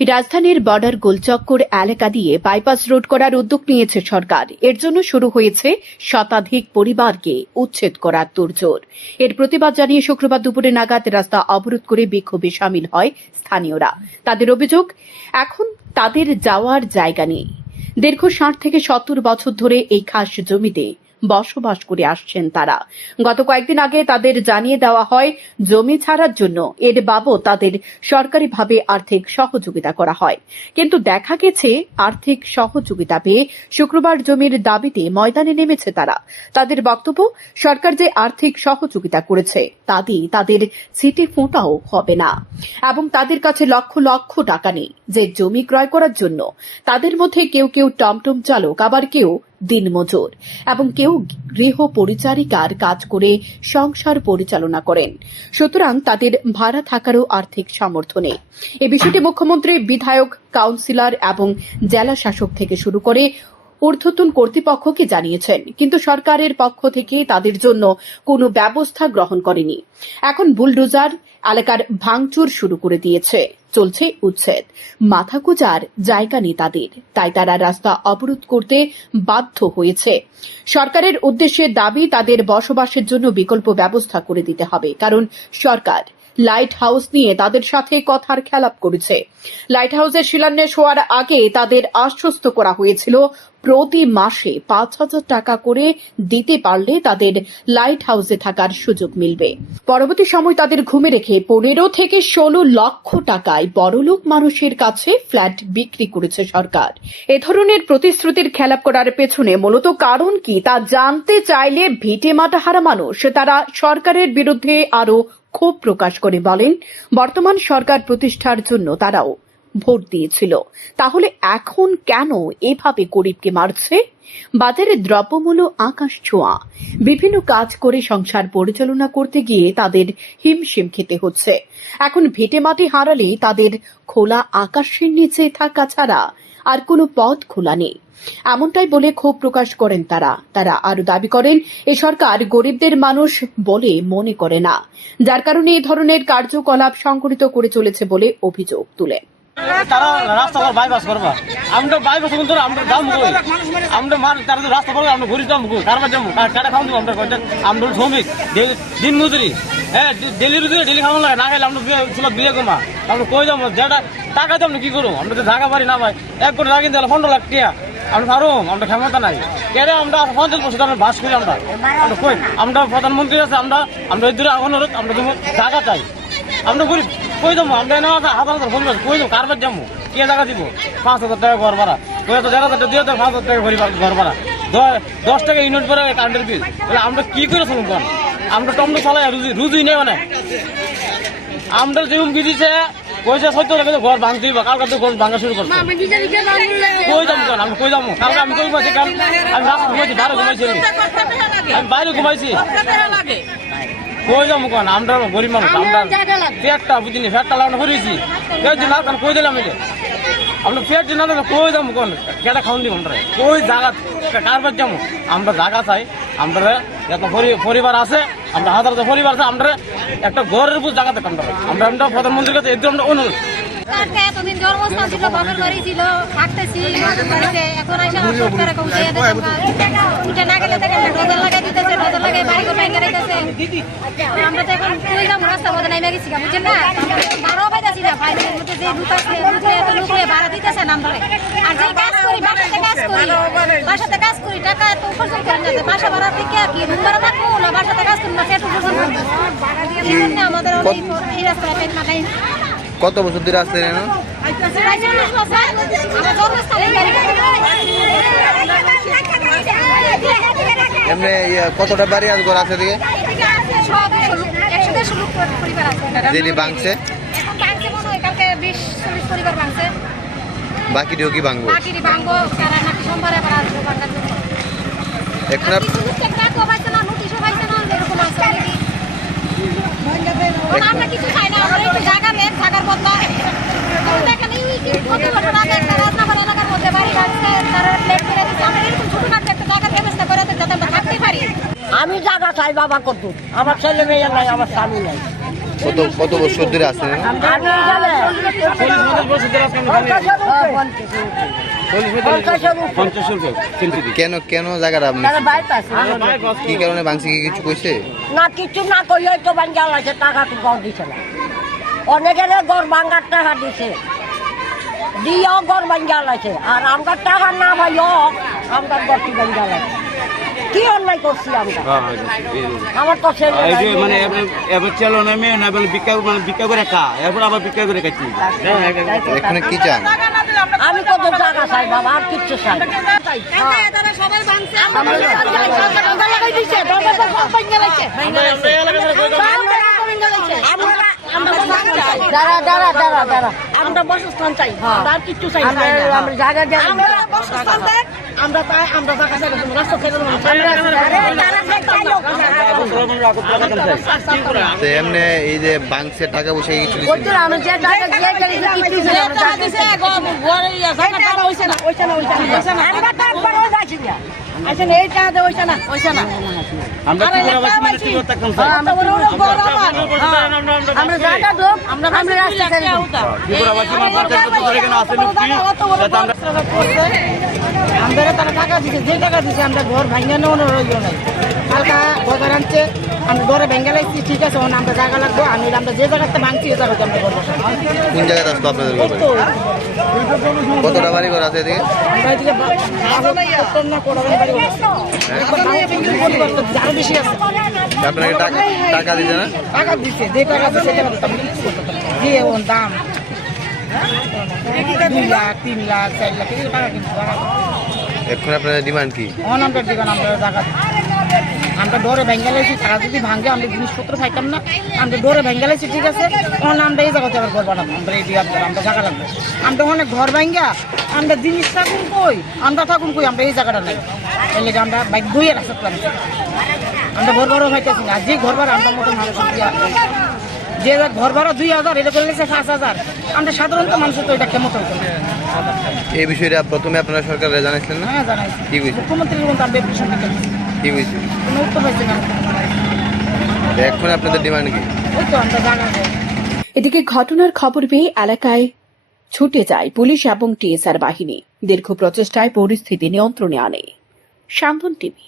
রাজধানীর বর্ডার গোলচক্কর এলাকা দিয়ে বাইপাস রোড করার উদ্যোগ নিয়েছে সরকার। এর জন্য শুরু হয়েছে শতাধিক পরিবারকে উচ্ছেদ করার তোড়জোড় এর প্রতিবাদ জানিয়ে শুক্রবার দুপুরে নাগাদ রাস্তা অবরোধ করে বিক্ষোভে সামিল হয় স্থানীয়রা। তাদের অভিযোগ, এখন তাদের যাওয়ার জায়গা নেই। দীর্ঘ ষাট থেকে সত্তর বছর ধরে এই খাস জমিতে বসবাস করে আসছেন তারা। গত কয়েকদিন আগে তাদের জানিয়ে দেওয়া হয়, জমি ছাড়ার জন্য এর বাবদ তাদের সরকারিভাবে আর্থিক সহযোগিতা করা হয়। কিন্তু দেখা গেছে, আর্থিক সহযোগিতা পেয়ে শুক্রবার জমির দাবিতে ময়দানে নেমেছে তারা। তাদের বক্তব্য, সরকার যে আর্থিক সহযোগিতা করেছে তা দিয়ে তাদের সিটি ফোঁটাও হবে না। এবং তাদের কাছে লক্ষ লক্ষ টাকা নেই যে জমি ক্রয় করার জন্য। তাদের মধ্যে কেউ কেউ টমটম চালক, আবার কেউ দিনমজুর এবং কেউ গৃহ পরিচারিকার কাজ করে সংসার পরিচালনা করেন। সুতরাং তাদের ভাড়া থাকারও আর্থিক সামর্থ্য নেই। এ বিষয়টি মুখ্যমন্ত্রী, বিধায়ক, কাউন্সিলর এবং জেলা শাসক থেকে শুরু করে ঊর্ধ্বতন কর্তৃপক্ষকে জানিয়েছেন, কিন্তু সরকারের পক্ষ থেকে তাদের জন্য কোনো ব্যবস্থা গ্রহণ করেনি। এখন বুলডোজার এলাকার ভাঙচুর শুরু করে দিয়েছে। চলছে উচ্ছেদ। মাথা গোজার জায়গা নেই তাদের। তাই তারা রাস্তা অবরোধ করতে বাধ্য হয়েছে। সরকারের উদ্দেশ্যে দাবি, তাদের বসবাসের জন্য বিকল্প ব্যবস্থা করে দিতে হবে, কারণ সরকার লাইট হাউস নিয়ে তাদের সাথে কথার খেলাপ করেছে। লাইট হাউসের শিলান্যাস হওয়ার আগে তাদের আশ্বস্ত করা হয়েছিল, প্রতি মাসে পাঁচ হাজার টাকা করে দিতে পারলে তাদের লাইট হাউসে থাকার সুযোগ মিলবে। পরবর্তী সময় তাদের ঘুমে রেখে পনেরো থেকে ষোলো লক্ষ টাকায় বড়লোক মানুষের কাছে ফ্ল্যাট বিক্রি করেছে সরকার। এ ধরনের প্রতিশ্রুতির খেলাপ করার পেছনে মূলত কারণ কি তা জানতে চাইলে ভিটে মাটাহারা মানুষ, তারা সরকারের বিরুদ্ধে আরও ক্ষোভ প্রকাশ করে বলেন, বর্তমান সরকার প্রতিষ্ঠার জন্য তারাও ভোট দিয়েছিল। তাহলে এখন কেন এভাবে গরিবকে মারছে? বাজারে দ্রব্যমূল্য, আকাশ ছোঁয়া। বিভিন্ন কাজ করে সংসার পরিচালনা করতে গিয়ে তাদের হিমশিম খেতে হচ্ছে। এখন ভিটে মাটি হারালেই তাদের খোলা আকাশের নিচে থাকা ছাড়া আর কোনো পথ খোলা নেই। এমনটাই বলে ক্ষোভ প্রকাশ করেন তারা। তারা আরও দাবি করেন, এ সরকার গরিবদের মানুষ বলে মনে করে না। যার কারণে এই ধরনের কার্যকলাপ সংঘটিত করে চলেছে বলে অভিযোগ তুলেন তারা রাস্তা বাইপাস হ্যাঁ ডেলি রুজি ডেলি খাওয়া লাগে, না খেলে আমরা ছিল বিয়ে কমা আমরা কই যাব? যেটা টাকা তো আমরা কি করব? আমরা তো জায়গা পারি না ভাই। এক কোটি টাকা কিনতে পনেরো লাখ টিয়া। আমরা পারো আমরা ক্ষমতা নাই। কেন আমরা পঞ্চাশ বছর আমরা বাস করি আমরা? আমরা কই? আমরা প্রধানমন্ত্রী আছে, আমরা আমরা দূরে এখন আমরা টাকা চাই। আমরা গরিব কই যাব? আমরা এনে হাজার হাজার ফোন কই যাব? কারবার যাব? কে টাকা দিব? পাঁচ হাজার টাকা ঘর ভাড়া। দেড় হাজার দুই হাজার, পাঁচ হাজার টাকা ঘর ভাড়া। দশ টাকা ইউনিট করে কারেন্টের বিল তাহলে আমরা কি করে শুনুন আমরা টমটো চালাই রুজি রুজি নেই মানে। আমরা যে হুমকি দিছে কইছে সত্য টাকা ঘর ভাঙতেই বা কালকে তো ঘর ভাঙা শুরু করছে। কই যাব কোন? আমি কই যাব? কালকে আমি কই ঘুমাইছি? কাল আমি রাস্তা ঘুমাইছি বাইরে ঘুমাইছি আমি। বাইরে ঘুমাইছি। কই যাব কোন? আমরা গরিব মানুষ আমরা পেটটা বুঝিনি পেটটা লাগানো করেছি। কেউ যে না কেন কই দিলাম এটা? আমরা পেট যে না কই যাব কোন? কেটা খাওয়ান দিব আমরা। কই জায়গা কারবার যাব? আমরা জায়গা চাই আমরা পরিবার আছে, আমরা হাজার হাজার পরিবার আছে, আমরা একটা ঘরের উপর জায়গা দেখতাম আমরা আমরা প্রধানমন্ত্রীর কাছে এদের আমরা অনুরোধ। ছিল না গেলে আমরা বারো দিতেছে আর কাজ করি, বাসাতে কাজ করি, বাসাতে টাকা এত উপার্জন করে না বাসা ভাড়া থেকে কি? রুম ভাড়া থাকব না না উপার্জন করব এই জন্য আমাদের এই এই রাস্তায় পেট মাথায় কত বছর ধরে আসছেন এখানে? এমনি কতটা বাড়ি আজ ঘর আছে দিকে ভাঙছে? বাকিটিও কি ভাঙবো? আমরা কিছু চাই না আমরা একটু জায়গা নেন জায়গার বদলা আমি জায়গা চাই বাবা করতো আমার ছেলে মেয়ে নাই আমার স্বামী নাই। কত কত বছর ধরে আছেন কেন কেন জায়গাটা আপনি কি কিছু কইছে? না, কিছু না কইলে তো বাঙ্গাল আছে টাকা তো গড় দিছে না। অনেকের গড় ভাঙ্গার টাকা দিছে। দিয়েও গড় বাঙ্গাল আছে আর আমরা টাকা না ভাইও আমরা গড়টি বাঙ্গাল আছে কি অন্যায় করছি আমরা আমার তো ছেলে এই যে মানে এবার চলো না মেয়ে না বলে বিক্কা মানে বিক্কা করে খা এরপর আবার বিক্কা করে খাচ্ছি এখানে কি চান। আমি কত টাকা চাই বাবা আর কিচ্ছু চাই না। সবাই ভাঙছে দাঁড়া দাঁড়া দাঁড়া দাঁড়া আমরা বাসস্থান চাই তার কিচ্ছু চাই আমরা জায়গা আমরা বাসস্থান দেন আমরা তাই আমরা চাই। রাস্তা এমনি এই যে টাকা কি কিছু আমি যে টাকা দিয়ে গেছি কিচ্ছু না, আমরা জায়গা দিছি। এই টাকা হইছে না, হইছে না, হইছে না, আমরা তো একবারও যাইছি না। আইছে এই টাকা দিয়ে হইছে না, হইছে না। আমরা তারা টাকা দিছে যে টাকা দিছে আমরা ঘর ভাঙে নেওয়ানোর ইয়ে নাই হালকা ঘর আনছে আমরা ঘরে ভেঙে লাগছি ঠিক আছে এখন আমরা জায়গা লাগবো আমি আমরা যে জায়গাতে ভাঙছি এই জায়গাতে আমরা ঘর কোন জায়গাতে আসতো আপনাদের? কতটা বাড়ি ঘর আছে এদিকে? আমরা এদিকে না বেশি আছে। আপনাকে টাকা টাকা দিছে না? টাকা দিছে যে টাকা দিছে টাকা দিতে আমরা কিছু করতে পারব। না। যে এখন দাম দুই লাখ তিন লাখ চার লাখ এগুলো টাকা কিন্তু টাকা এখন আপনাদের ডিমান্ড কি? অন আমরা দিবেন আমরা জায়গা দিই। আমরা ডোরে ভেঙে লাইছি তারা যদি ভাঙে আমরা জিনিসপত্র খাইতাম না। আমরা ডোরে ভেঙে ঠিক আছে? অন আমরা এই জায়গাতে আবার ঘর বানাবো। আমরা এই দিয়ে আমরা জায়গা লাগবে। আমরা ওখানে ঘর ভাঙ্গা আমরা জিনিস থাকুন কই? আমরা থাকুন কই? আমরা এই জায়গাটা নাই। আমরা বাইক ধুয়ে রাখতে আমরা ঘর খাইতেছি না। যে ঘর ভাড়া আমরা মতন মানুষ যে ঘর ভাড়া দুই হাজার এটা করে পাঁচ হাজার। আমরা সাধারণত মানুষের তো এটা কেমন এই বিষয়টা প্রথমে আপনারা সরকারে জানাইছিলেন না? হ্যাঁ জানাইছি। কি মুখ্যমন্ত্রীর মতো আমরা কি কোনো উত্তর পাইছি না। এখন আপনাদের ডিমান্ড কি? ওই তো আমরা জানা যায়। এদিকে ঘটনার খবর পেয়ে এলাকায় ছুটে যায় পুলিশ এবং টিএসআর বাহিনী। দীর্ঘ প্রচেষ্টায় পরিস্থিতি নিয়ন্ত্রণে আনে। সান্দন টিভি।